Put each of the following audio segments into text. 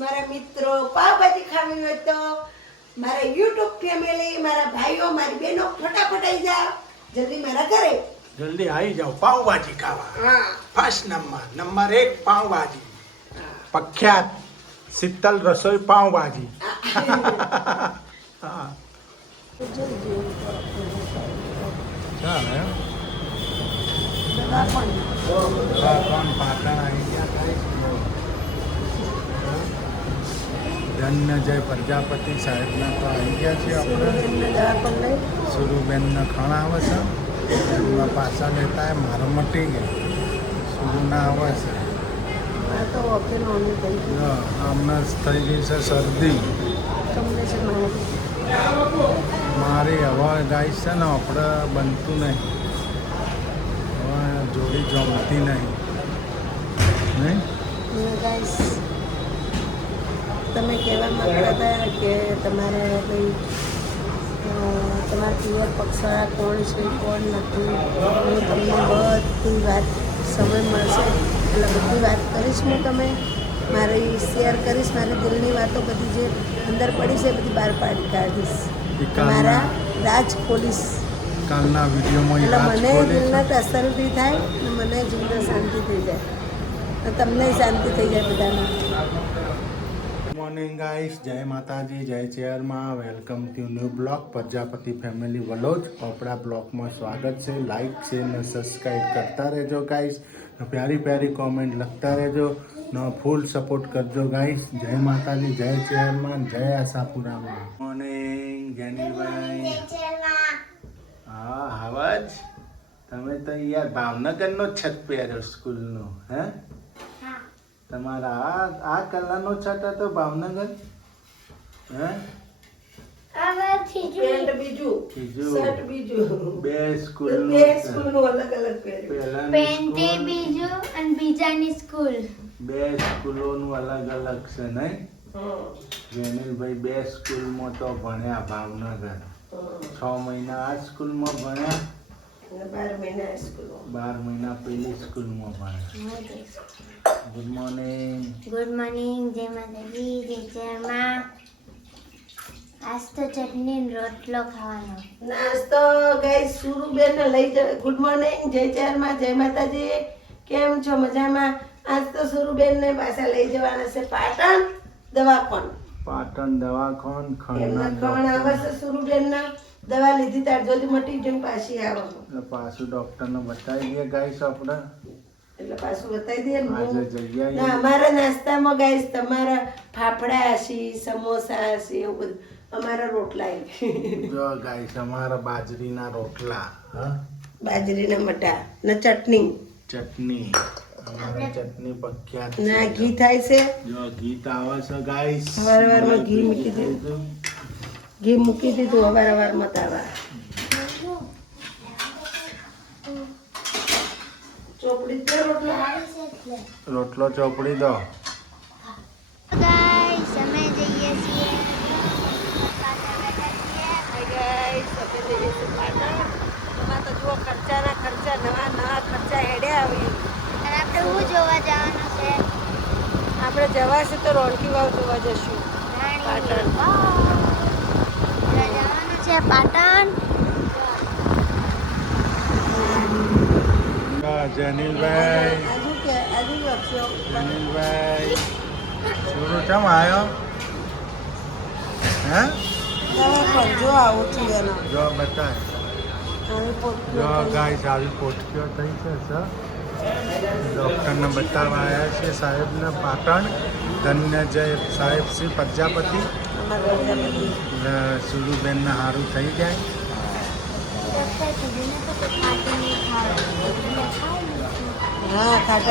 મારા મિત્રો પાવભાજી ખાવી હોય તો મારા YouTube ફેમિલી, મારા ભાઈઓ, મારી બહેનો ફટાફટ આવી જાઓ જલ્દી મારા ઘરે. જલ્દી આવી જાઓ પાવભાજી ખાવા. હા, ફર્સ્ટ નંબર 1 પાવભાજી. પ્રખ્યાત શીતલ રસોઈ પાવભાજી. હા ચાલે પાટણ આવી ગયા. ધન્ય જય પ્રજાપતિ સાહેબના તો આવી ગયા છે આપણે. સુરુબેનને ખણ આવે છે એમના પાછા લેતા મારો મટી ગયા. સુરુના આવે છે આમને થઈ ગઈ છે શરદી. મારી હવા ગાઈશ છે ને આપણે બનતું નહીં. હવે જોડી જમતી નહીં. તમે કહેવા માંગતા હતા કે તમારે કંઈ તમારા પિયર પક્ષવાળા કોણ છે કોણ નથી, હું તમને બધી વાત સમય મળશે એટલે બધી વાત કરીશ. હું તમે મારી શેર કરીશ, મારી દિલની વાતો બધી જે અંદર પડી છે બધી બહાર પાડી કાઢીશ. મારા રાજ ખોલીશ. કાલના વિડીયોમાં એટલે મને દિલના તસલ્લી થાય અને મને જીવને શાંતિ થઈ જાય અને તમને શાંતિ થઈ જાય બધાને. મોર્નિંગ ગાઈસ, જય માતાજી, જય ચેરમાં. Welcome to new blog Prajapati family vlogs. આપણા બ્લોગમાં સ્વાગત છે. લાઈક છે ને સબસ્ક્રાઈબ કરતા રહેજો ગાઈસ. પ્યારી પ્યારી કોમેન્ટ લખતા રહેજો ને ફૂલ સપોર્ટ કરજો ગાઈસ. જય માતાજી, જય ચેરમાં, જય આશાપુરામાં. મોર્નિંગ જેનીલભાઈ. હા હાવજ, તમે તો યાર ભાવનગરનો છત પહેર્યો સ્કૂલનો. હે તમારા આ કલરનો છત હતો ભાવનગર? હે પેન્ટ બીજું, શર્ટ બીજું, બે સ્કૂલનું અલગ અલગ પહેર્યું. પેન્ટ બીજું અને બીજાની સ્કૂલ. બે સ્કૂલોનું અલગ અલગ છે નહીં? જેનિલભાઈ બે સ્કૂલમાં તો ભણ્યા ભાવનગર. 6 મહિના આ સ્કૂલમાં ભણ્યા, 12 મહિના સ્કૂલમાં, 12 મહિના પેલી સ્કૂલમાં ભણ્યા. Good morning. ગુડ મોર્નિંગ, જય માતાજી, જય ચેરમાં. આજ તો ચટણી ને રોટલો ખાવાનો. નાસ્તો ગાઈસ સુરુબેન ને લઈ જ. ગુડ મોર્નિંગ, જય ચેરમાં, જય માતાજી. કેમ છો? મજામાં? આજ તો સુરુબેન ને પાછા લઈ જવાના છે પાટણ દવાખાન. પાટણ દવાખાન એમના ખણ આવે છે સુરુબેન ના. દવા લીધી તાર જોડી મટી ગઈ પાછી આવે એટલે પાછું ડોક્ટરને બતાવી દઈએ ગાઈસ આપણે. એટલે પાછું બતાવી દઈએ ને. આજે જગ્યાએ ના, અમારા નાસ્તામાં ગાઈસ તમારા ફાફડા હશી, સમોસા હશી, એવું બધું. અમારા રોટલા જો ગાઈસ અમારા બાજરીના રોટલા, બાજરીના મટા ને ચટણી. ચટણી અમારા ચટણી પ્રખ્યાત ના ઘી થાય છે. જો ગીત આવે છે ગાઈસ. સવારમાં ઘી મૂકી દીધું, ઘી મૂકી દીધું અવાર મતાવા. ચોપડી દે રોટલો. રોટલો ચોપડી દો. ગાઈસ, અમે જઈએ છીએ એમાં તો જુઓ ખર્ચાના ખર્ચા, નવા ખર્ચા હેડ્યા આવી. અને આપણે શું જોવા જવાનું છે? આપણે જવાશે તો રોણકી વાવ જોવા જશું. પાટણ. આપણે જવાનું છે પાટણ. જેનિલભાઈ, જેનિલભાઈ સુરુ કેમ આવ્યો? હે જો આવું છું એનો. જો બતાય. જો ગાઈસ આવી પોટકીઓ થઈ છે સર. ડૉક્ટરને બતાવવા આવ્યા છે સાહેબને પાટણ. ધન્ય જય સાહેબ શ્રી પ્રજાપતિ. સુરુબેનને સારું થઈ જાય.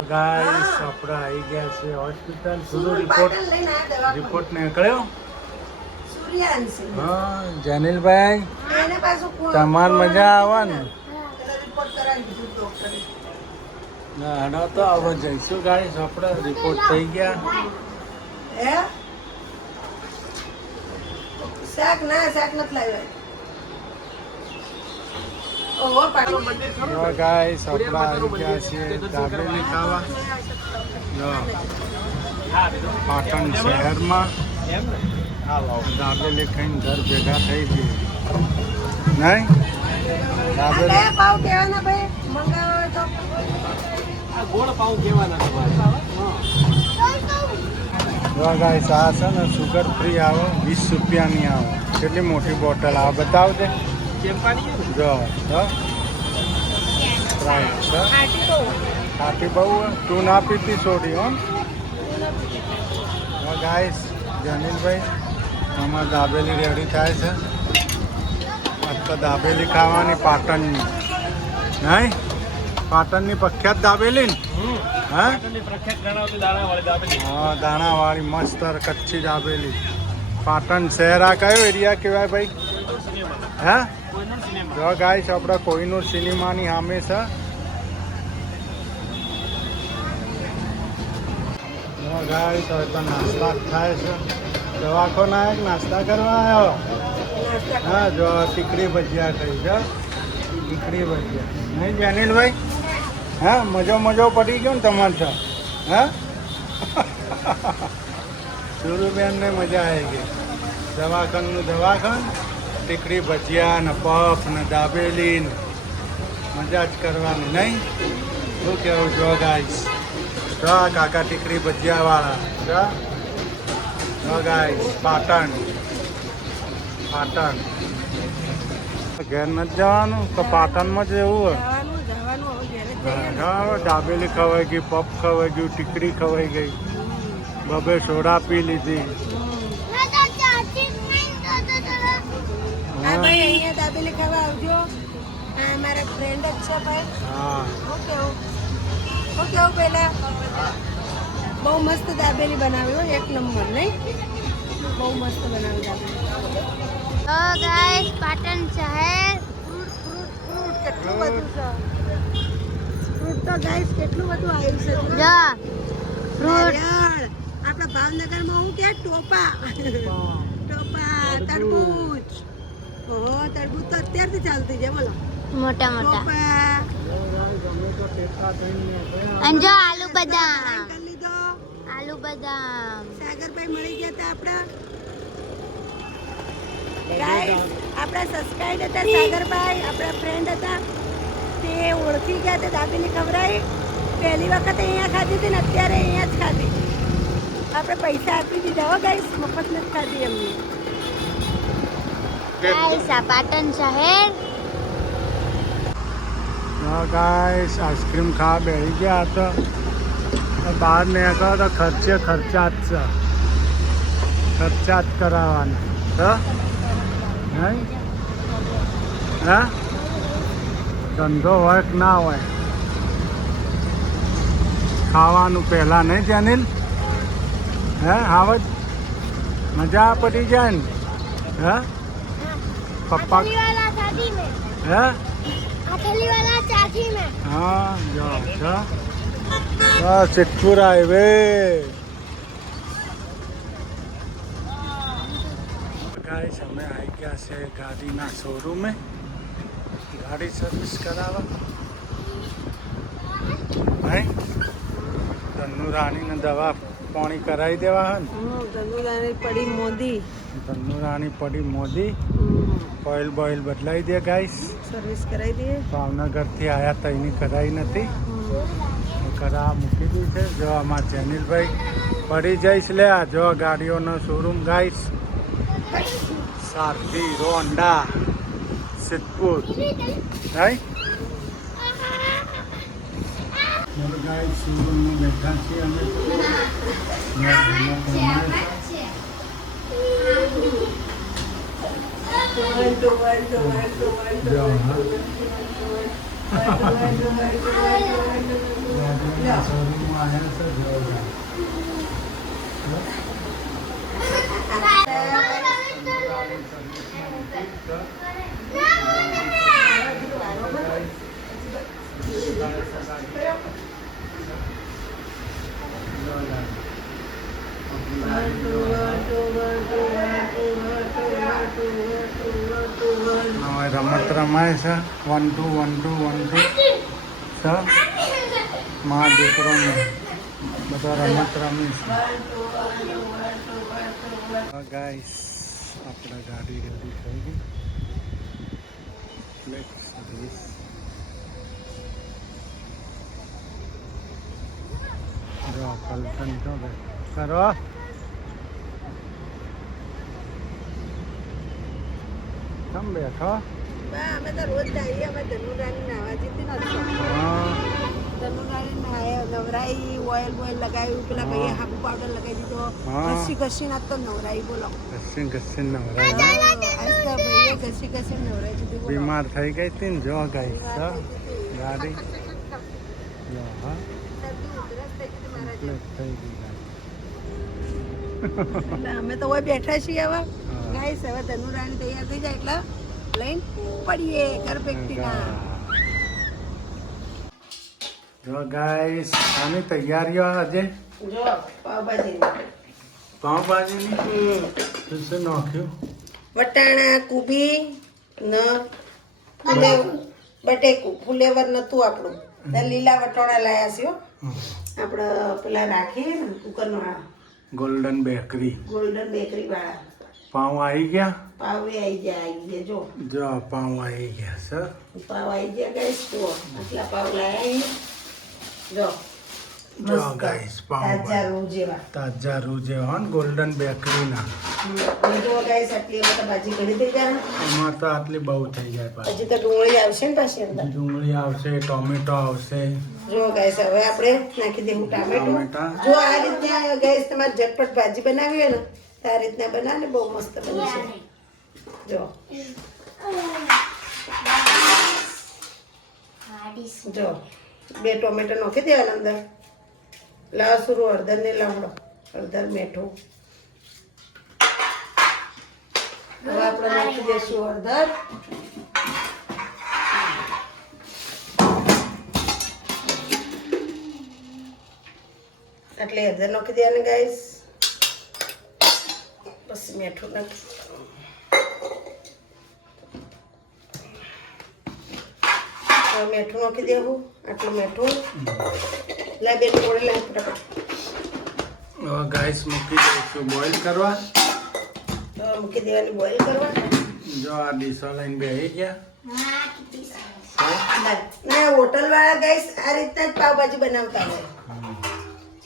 ગાઈસ આપણે આવી ગયા છે હોસ્પિટલ. સુરુ રિપોર્ટ નીકળ્યો. હા જેનિલભાઈ, તમાર મજા આવે ને? ના તો હવે જઈશું ગાઈસ. આપણે રિપોર્ટ થઈ ગયા. શાક નથી લાવ્યા. જો ગાઈસ આપણા આવી ગયા છીએ દાબેલી ખાવા જો પાટણ શહેરમાં દાબેલી ખાઈને ઘર ભેગા થઈ ગઈ નહીં દાબેલી પાવ કેવાના ભાઈ મંગાવો તો ગોળ પાઉં કેવાના જો ગાઈસ આ છે ને સુગર ફ્રી આવે 20 રૂપિયાની આવે કેટલી મોટી બોટલ આવે બતાવ દે જો સ્પ્રાઇટ છે ખાટી બહુ તું ના પીતી સોડી હો ગાઈસ જનીલભાઈ આમાં દાબેલી રેડી થાય છે તો દાબેલી ખાવાની પાટણની નહીં પાટણની પ્રખ્યાત દાબેલી ને હા હા દાણાવાળી મસ્ત કચ્છી દાબેલી પાટણ શહેર આ કયો એરિયા કહેવાય ભાઈ હે જો ગાઈસ આપણા કોહિનૂર સિનેમાની સામે છે જો ગાઈસ હવે તો નાસ્તા થાય છે દવાખાના એક નાસ્તા કરવા આવ્યો હા જો ટીકડી ભજીયા થઈ છે ટીકડી ભજીયા નહીં જનીલભાઈ હા મજો પડી ગયો ને તમારે તો હા સુરુબેનને મજા આવી ગઈ દવાખાનનું દવાખાન ટીકડી ભજીયા ને પફ ને દાબેલી ને મજા જ કરવાની નહીં શું કહેવું જો ગાઈસ જો કાકા ટીકડી ભજીયાવાળા જો ગાઈસ પાટણ ઘેર નથી જવાનું તો પાટણમાં જ એવું હોય દાબેલી ખવાઈ ગઈ પફ ખવાઈ ગયું ટીકડી ખવાઈ ગઈ બબે સોડા પી લીધી હા ભાઈ અહીંયા દાબેલી ખાવા આવજો આ મારા ફ્રેન્ડ જ છે ભાઈ હા ઓકે પહેલા બહુ મસ્ત દાબેલી બનાવી હો એક નંબર નહીં બહુ મસ્ત બનાવી દાબેલી તો ગાઈસ પાટણ શહેર ફ્રૂટ કેટલું બધું છે ફ્રૂટ તો ગાઈસ કેટલું બધું આવ્યું છે જો ફ્રૂટ નારિયેળ. આપણા ભાવનગરમાં હું કે ટોપા તરબૂચ તરબૂચ તો અત્યારથી ચાલતી છે બોલો મોટા ટોપા અને જો આલુ બદામ કરી લીધો આલુ બદામ સાગરભાઈ મળી ગયા હતા આપણા સબસ્ક્રાઈબ હતા સાગરભાઈ આપણા ફ્રેન્ડ હતા તે ઓળખી ગયા હતા દાબેલી ખવડાવી પહેલી વખત અહીંયા ખાધી હતી ને અત્યારે અહીંયા જ ખાધી આપણે પૈસા આપી દીધા હો ગાઈસ મફત નથી ખાધી એમને ગાઈસ આ પાટણ શહેર ગાઈસ આઈસ્ક્રીમ ખાવા બેસી ગયા હતા બહાર નીકળો તો ખર્ચા જ છે ખર્ચા જ કરાવવાના નહીં હા ધંધો હોય કે ના હોય ખાવાનું પહેલાં નહીં જનીલ હે આવત મજા પડી જાય ને હે પપ્પા હે हाँ जाओ अच्छा सिद्धपुर हाईवे गाइस हमें आई क्या से गाड़ी ना शोरूम में गाड़ी सर्विस करावा भाई धनु रानी ने दवा पानी कराई देवा है ધનુદાની પડી મોદી ધनु रानी पड़ी मोदी ઓઇલ બોઇલ બદલાઈ દે ગાઈસ સર્વિસ કરાવી દઈએ ભાવનગરથી આવ્યા તો એની કરાઈ નથી કરા મૂકી દીધી છે જો આમાં જનીલભાઈ પડી જઈશ લે આ જો ગાડીઓનો શોરૂમ ગાઈસ સારથી રોન્ડા સિદ્ધપુર રાઈટ ગાઈસ શોરૂમમાં બેઠા છીએ અમે હવે રમત રમાય છે 1 2 1 2 1 2 માં દીકરો બધા રમત રમી છે ગાઈસ આપણે ગાડી રેડી થઈ ગઈ ફ્લેક્સ સર્વિસ જો પલટન તો કરો કેમ બેઠો અમે તો રોજ જઈએ અમે ધનુરાની નાવા જતી નથી ધનુરાની નાય નવરાઈ ઓઇલ બોઇલ લગાવ્યું પેલા ભાઈએ હાબુ પાવડર લગાવી દીધો ઘસી ઘસીને આજ તો નવરાઈ બોલો ઘસી ઘસી નવરાઈ આજ તો ભાઈએ ઘસી ઘસીને નવરાઈ દીધી બોલો બીમાર થઈ ગઈ હતી ને જો ગઈ ગાડી જો હા કમ્પ્લીટ થઈ ગઈ એટલે અમે તો હોય બેઠા છીએ હવે ગાઈસ હવે ધનુરાની તૈયાર થઈ જાય એટલે લઈને પડીએ ઘર બેઠીના જો ગાઈસ આની તૈયારીઓ આજે જો પાવભાજી પાવભાજીની શું નાખ્યું વટાણા કુબી ન બટેકું ફુલેવર નતું આપણું લીલા વટાણા લાયા છે આપણે પેલા રાખીએ ને કુકરમાં ગોલ્ડન બેકરી વાળા પાઉં આવી ગયા પાવ આવી ગયા જો પાઉં આવી ગયા સર પાવ આવી ગયા ગાઈસ જો આટલા પાવ લાયા જો જો ગાઈસ પાઉં તાજા રૂ જેવા ને ગોલ્ડન બેકરીના જો ગાઈસ આટલી તો ભાજી ઘણી થઈ જાય એમાં તો આટલી બહુ થઈ જાય પાછી હજી તો ડુંગળી આવશે ને પાછી અંદર ડુંગળી આવશે ટોમેટો આવશે જો ગાઈસ હવે આપણે નાખી દેવું ટામેટું જો આ રીતના ગાઈસ તમારે ઝટપટ ભાજી બનાવી હોય ને તો આ રીતના બનાવે બહુ મસ્ત બનશે જો જો 2 ટોમેટો નાખી દેવાના અંદર લસુણ હળદર ને લવણો હળદર મીઠું હવે આપણે નાખી દઈશું હળદર એટલે હળદર નાખી દેવાની ગાઈસ પછી મીઠું નાખી મીઠું નાખી દેવું આટલું મીઠું લે બેન થોડી લે ફટાફટ હવે ગાઈસ મૂકી દઈશું બોઇલ કરવા મૂકી દેવાની બોઇલ કરવા જો આ ડીશો લઈને બેસી ગયા ના હોટલ વાળા ગાઈસ આ રીતના જ પાવભાજી બનાવતા હોય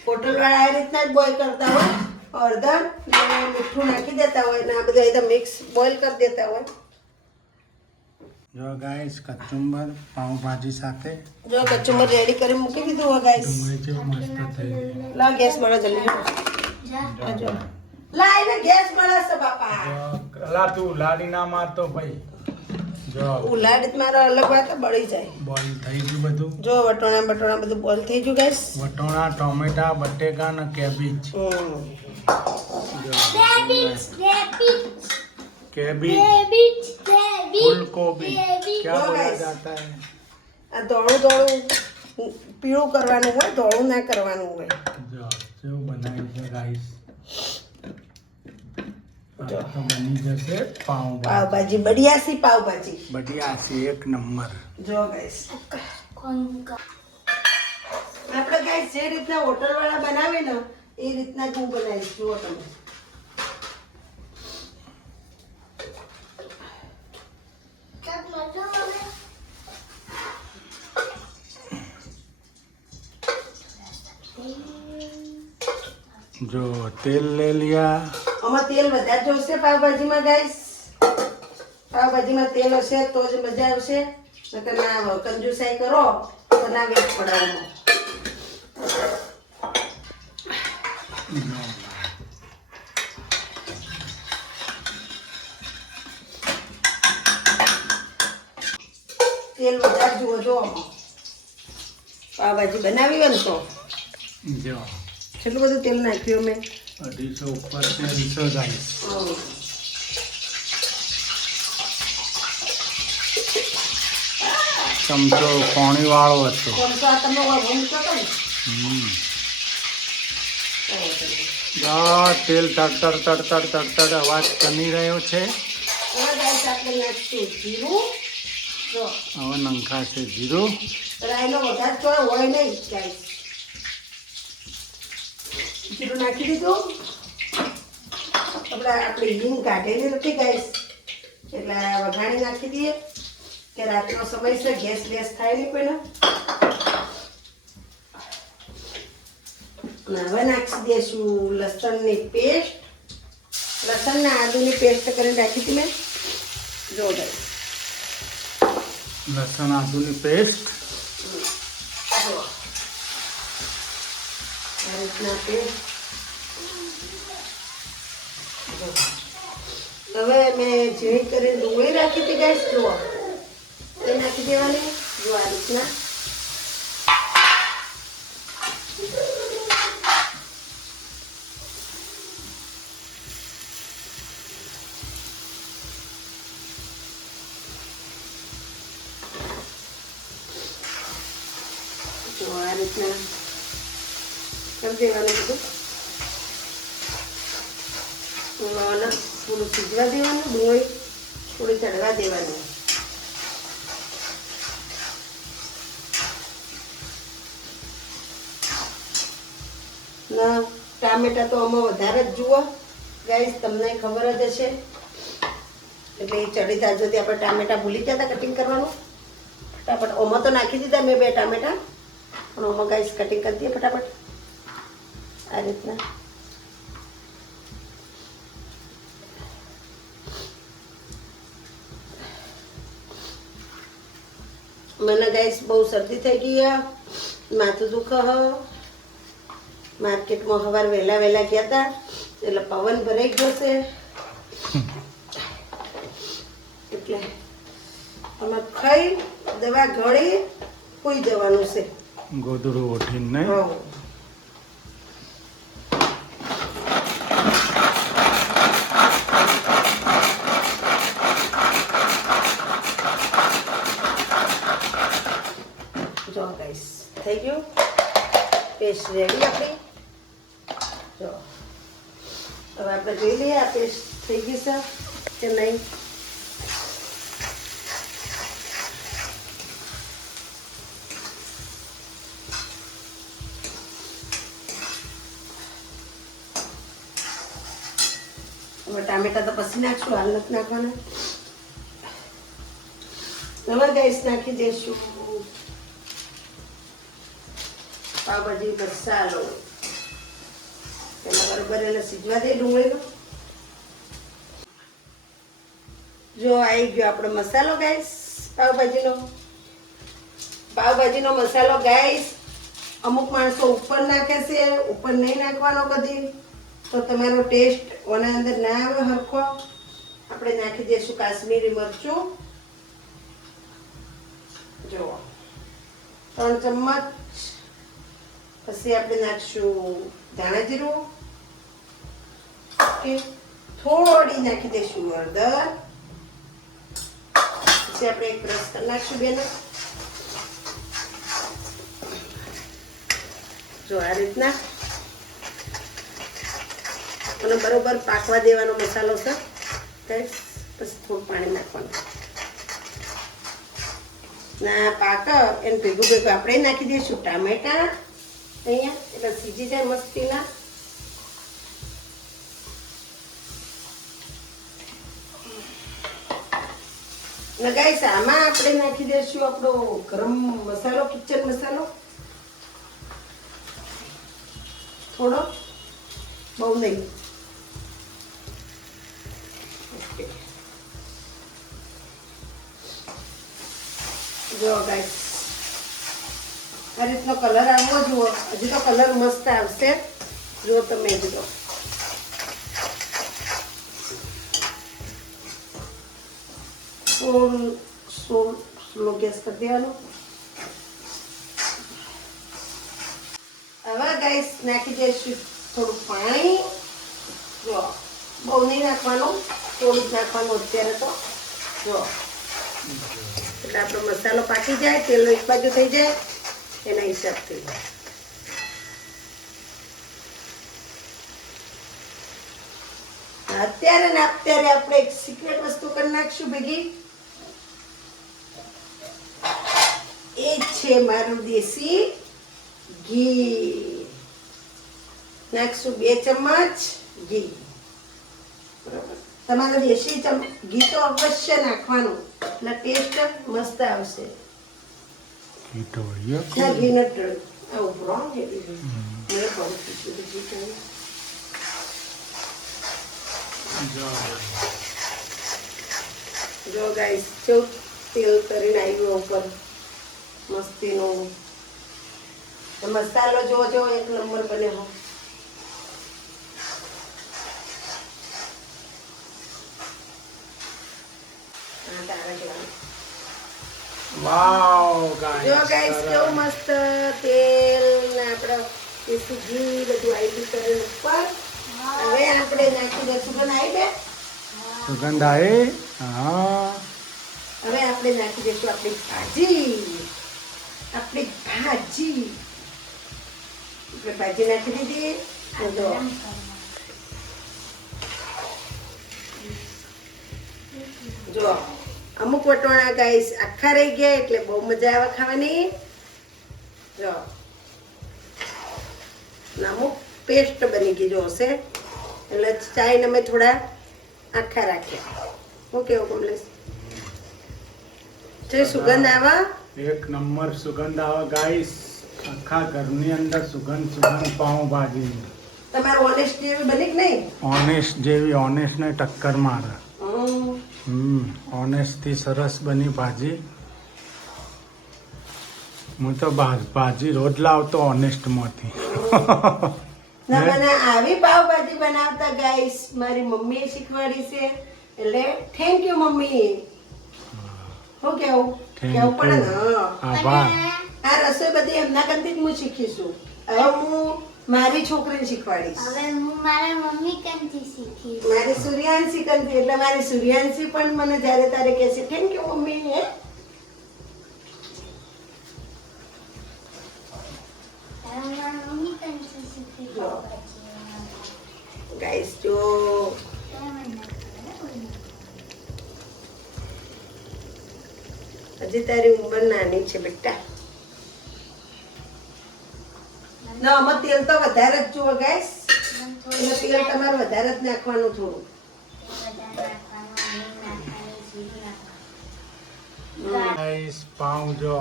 હોટલ વાળા આ રીતના જ બોઇલ કરતા હોય હળદર ને મીઠું નાખી દેતા હોય ને આ બધા એકદમ મિક્સ બોઇલ કરી દેતા હોય જો ગાઈસ કચુંબર પાવભાજી સાથે જો કચુંબર રેડી કરી મૂકી દીધું હોય ગાઈસ ડુંગળી જેવું મસ્ત થઈ ગયું લા ગેસ મળે જલ્દી જો લા એને ગેસ મળે છે બાપા લા તું લાડી ના મારતો ભાઈ જો ઉલાડી મારો અલગ વાત બળી જાય બોઇલ થઈ ગયું બધું જો વટોણા બધું બોઇલ થઈ ગયું ગાઈસ વટોણા ટોમેટા બટેકા ને કેબીજ કેબીજ फूलगोभी क्या बोला जाता है આ ધોળું પીળું કરવાનું હોય ધોળું ના કરવાનું હોય જો કેવું બનાવ્યું છે ગાઈસ તો બની જશે પાવભાજી બઢિયાસી પાવભાજી બઢિયાસી એક નંબર જો ગાઈસ આપણે ગાઈસ જે રીતના હોટલ વાળા બનાવે ને એ રીતના જ હું બનાવીશ જુઓ તમે जो तेल ले लिया આમાં તેલ વધારે જોઈશે પાવભાજીમાં ગાઈસ પાવભાજીમાં તેલ હશે તો જ મજા આવશે નકર ના કંજુસાઈ કરો તો ના વેચ પડાવવાનું તેલ વધારે જુઓ જો પાવભાજી બનાવી હોય ને તો जो કેટલું બધું તેલ નાખ્યું મેં 250 ઉપર તેલ છે ગાઈસ ચમચો પાણી વાળો હતો ચમચો આ તમે વઘારી શકો ને તેલ તડતડ અવાજ બની રહ્યો છે હવે ગાઈસ આપણે નાખશું જીરું. જો હવે નંખાશે જીરું. રાઈનો વધારે તો હોય નહીં ગાઈસ. જીરું નાખી દીધું. આપણે હિંગ કાઢેલી નથી ગાઈસ, એટલે વઘાણી નાખી દઈએ કે રાતનો સમય છે, ગેસ થાય નહીં કોઈને. હવે નાખી દઈશું લસણની પેસ્ટ. લસણ ને આદુની પેસ્ટ કરીને રાખી હતી મેં. જો ગાઈસ લસણ આદુની પેસ્ટ. જો આ રીતના પેસ્ટ. હવે મેં ઝીણી કરીને ડુંગળી રાખી હતી ગાઈસ, જુઓ એ નાખી દેવાની. જો આ રીતના. જો આ રીતના કરી દેવાનું બધું. થોડું સીજવા દેવાનું, ડુંગળી થોડી ચડવા દેવાની. ના ટામેટા તો આમાં વધારે જ જુઓ ગાઈસ, તમને ખબર જ હશે. એટલે એ ચડી જાય જોતી આપણે ટામેટા ભૂલી ગયા હતા કટિંગ કરવાનું. ફટાફટ ઓમાં તો નાખી દીધા મેં 2 ટામેટા, પણ ઓમાં ગાઈસ કટિંગ કરી દઈએ ફટાફટ આ રીતના. મને ગાઈસ બહુ શરદી થઈ ગઈ, માથું દુખે. માર્કેટમાં સવાર વહેલા ગયા હતા એટલે પવન ભરાઈ ગયો છે, એટલે અમે ખાઈ દવા ગળી સૂઈ જવાનું છે. ગોદડું ઉઠીને નહીં. હા જો ગાઈસ થઈ ગયું પેસ્ટ રેડી આપણી. જો હવે આપણે જોઈ લઈએ આ પેસ્ટ થઈ ગઈ છે કે નહીં. હવે ટામેટા તો પછી નાખશું, હાલ નથી નાખવાના. હવે ગાઈસ નાખી દઈશું પાવભાજી મસાલો. એના બરોબર એને સીજવા દે ડુંગળીનો. જો આવી ગયો આપણો મસાલો ગાઈસ, પાવભાજીનો મસાલો ગાઈસ. અમુક માણસો ઉપર નાખે છે, ઉપર નહીં નાખવાનો કદી, તો તમારો ટેસ્ટ ઓના અંદર ના આવે હરખો. આપણે નાખી દઈશું કાશ્મીરી મરચું. જો 3 ચમચ. પછી આપણે નાખશું ધાણા જીરું. ઓકે, થોડી નાખી દઈશું હળદર. પછી આપણે એક બ્રશ કરી નાખશું બેન. જો આ રીતના અને બરોબર પાકવા દેવાનો મસાલો છે ગાઈસ. પછી થોડું પાણી નાખવાનું. ના પાક એને ભેગું આપણે નાખી દઈશું ટામેટા અહીંયા, એટલે સીજી જાય મસ્તીના. ને ગાઈસ આમાં આપણે નાખી દઈશું આપણો ગરમ મસાલો, કિચન મસાલો થોડો, બહુ નહીં. જો ગાઈસ આ રીતનો કલર આવવો જુઓ. હજી તો કલર મસ્ત આવશે, જો તમે જુઓ. સ્લો ગેસ કરી દેવાનો. હવે ગાઈસ નાખી દઈશું થોડું પાણી. જો બહુ નહીં નાખવાનું, થોડું જ નાખવાનું અત્યારે તો. જો એટલે આપણો મસાલો પાકી જાય, તેલ એક બાજુ થઈ જાય એના હિસાબથી. અત્યારે ને અત્યારે આપણે એક સિક્રેટ વસ્તુ કરી નાખશું ભેગી. એ છે મારું દેશી ઘી. નાખશું 2 ચમચ ઘી. બરાબર. તમારે દેશી ઘી તો અવશ્ય નાખવાનું, એટલે ટેસ્ટ મસ્ત આવશે. ઘી ઢોળીએ ના ઘી નથી ઢળ્યું. આવું બ્રાઉન જેવી મેં પણ કીધું ઘી ઢળ્યું. જો ગાઈસ કેવું તેલ કરીને આવ્યું ઉપર મસ્તીનો. મસાલો જોજો એક નંબર બને હો. વાવ જો ગાઈસ કેવું મસ્ત તેલ ને આપણે દેશી ઘી બધું આવી કરીને ઉપર. હવે આપણે નાખી દઈશું. સુગંધ આવી બે. સુગંધ આવે. હા હવે આપણે નાખી દઈશું આપણી ભાજી. આપણે ભાજી નાખી દીધી. જો જો અમુક વટોણા ગાઈસ આખા રહી ગયા એટલે બહુ મજા આવે ખાવાની. જો ને અમુક પેસ્ટ બની ગઈ જો હશે એટલે ચાઈને અમે થોડા આખા રાખ્યા. હું કેવું કમલેશ? જે સુગંધ આવે એક નંબર સુગંધ આવે ગાઈસ. આખા ઘરની અંદર સુગંધ પાઉંભાજી. તમારે ઓનેસ્ટ જેવી બની કે નહીં? ઓનેસ્ટ જેવી ઓનેસ્ટ ને ટક્કર મારે. ઓનેસ્ટ થી સરસ બની ભાજી. હું તો ભાજી રોજ લાવતો ઓનેસ્ટ માંથી. ના મને આવી પાવભાજી બનાવતા ગાઈસ મારી મમ્મીએ શીખવાડી છે, એટલે થેન્ક યુ મમ્મી. હું કેવું પડે ને. આભાર. આ રસોઈ બધી એમના કંથી જ હું શીખીશું. હવે હું મારી છોકરીને શીખવાડીશ. હવે હું મારા મમ્મી કંથી શીખી. મારી સૂર્યાંશી કંથી, એટલે મારી સૂર્યાંશી પણ મને જ્યારે તારે કહે છે થેન્ક યુ મમ્મી. હે મારા મમ્મી કંથી શીખી. ગાઈસ જો હજી તારી ઉંમર નાની છે બેટા. ના આમાં તેલ તો વધારે જ જુઓ ગાઈસ. એટલે તેલ તમારે વધારે જ નાખવાનું થોડું. ગાઈસ પાઉં જો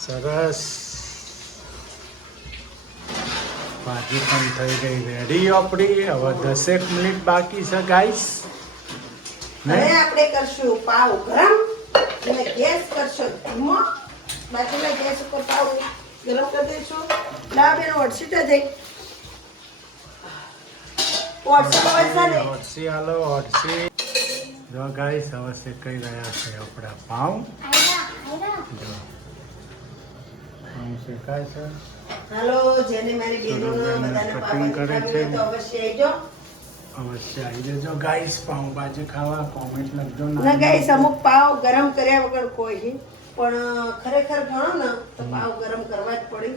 સરસ. ભાજી પણ થઈ ગઈ રેડી આપણી. હવે 10 મિનિટ બાકી છે ગાઈસ. હવે આપણે કરશું પાવ ગરમ અને ગેસ કરશો ધીમો. બાકીના ગેસ ઉપર પાવ ગરમ કરી દઈશું. લા બેન ઓટસીટા જઈ ઓટસી હાલો ઓટસી. જો ગાઈસ હવે શેકાઈ રહ્યા છે આપણા પાઉં. જો પાઉં શેકાય છે. હાલો જેને મારી બેનોને બધાને કટિંગ કરે છે. તો અવશ્ય આવજો. અવશ્ય આવી જજો ગાઈસ પાઉંભાજી ખાવા. કોમેન્ટ લખજો. ના ગાઈસ અમુક પાવ ગરમ કર્યા વગર કોઈ નહીં, પણ ખરેખર ગણો ને તો પાવ ગરમ કરવા જ પડી.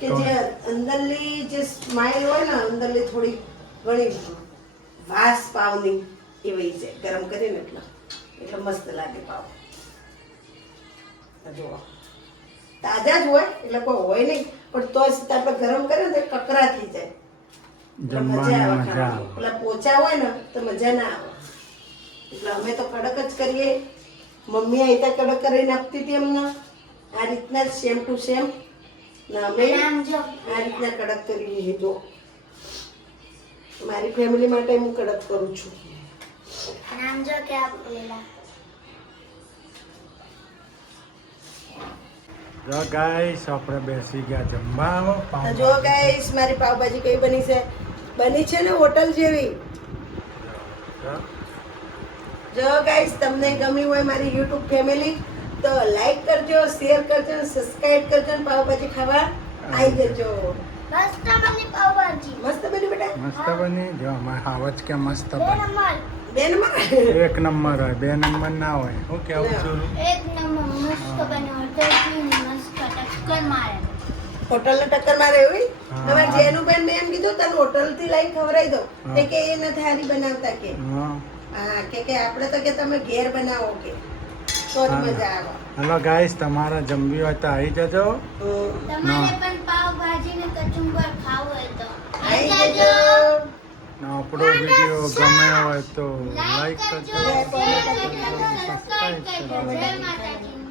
કે જે અંદરની જે સ્માઈલ હોય ને અંદરની થોડી ઘણી વાસ પાવની એ વહી જાય ગરમ કરીને. એટલે મસ્ત લાગે પાવ. જુઓ તાજા જ હોય એટલે કોઈ હોય નહીં, પણ તો આપણે ગરમ કરીએ ને તો કકરા થઈ જાય. જમવાની મજા આવે. પેલા પોચા હોય ને તો મજા ના આવે. એટલે અમે તો કડક જ કરીએ. મમ્મી આ રીતે કડક કરીને આપતી હતી અમને. આ રીતના સેમ ટુ સેમ અમે આ રીતના કડક કરી લીધો. મારી ફેમિલી માટે હું કડક કરું છું. નામ જો કે આપેલા. જો ગાઈસ આપણે બેસી ગયા જમવા. જો ગાઈસ મારી પાવભાજી કઈ બની છે? બની છે ને હોટલ જેવી. જો ગાઈસ તમને ગમી હોય મારી યુટ્યુબ ફેમિલી તો લાઈક કરજો, શેર કરજો, સબસ્ક્રાઇબ કરજો અને પાવભાજી ખાવા આવી જજો. મસ્ત બની પાવભાજી. મસ્ત બની બેટા. મસ્ત બની. જો અમારે હાવજ કે મસ્ત બે બની. નંબર. બે નંબર. એક નંબર હોય, 2 નંબર ના હોય. હું કેવું છું? એક નંબર મસ્ત બની. હોટલથી મસ્ત ટક્કર મારે. હોટલ ને ટક્કર મારે એવી. હા. તમારે જેનું બેન મેં એમ કીધું તમે ચાલ હોટલથી લઈને ખવડાવી દો હા. તે કે એ નથી હારી બનાવતા કે હા હા કે આપણે તો કે તમે ઘેર બનાવો કે તો જ હા. મજા આવે હલો ગાઈસ, તમારે જમવી હોય તો આવી જજો. તમારે પણ પાવભાજી ને કચુંબર ખાવું હોય તો આવી જજો ને આપણો વિડીયો ગમે હોય તો લાઈક લાઈક કરજો, કરજો, શેર કરજો, સબસ્ક્રાઇબ સબસ્ક્રાઇબ કરજો. કરજો. જય માતાજી.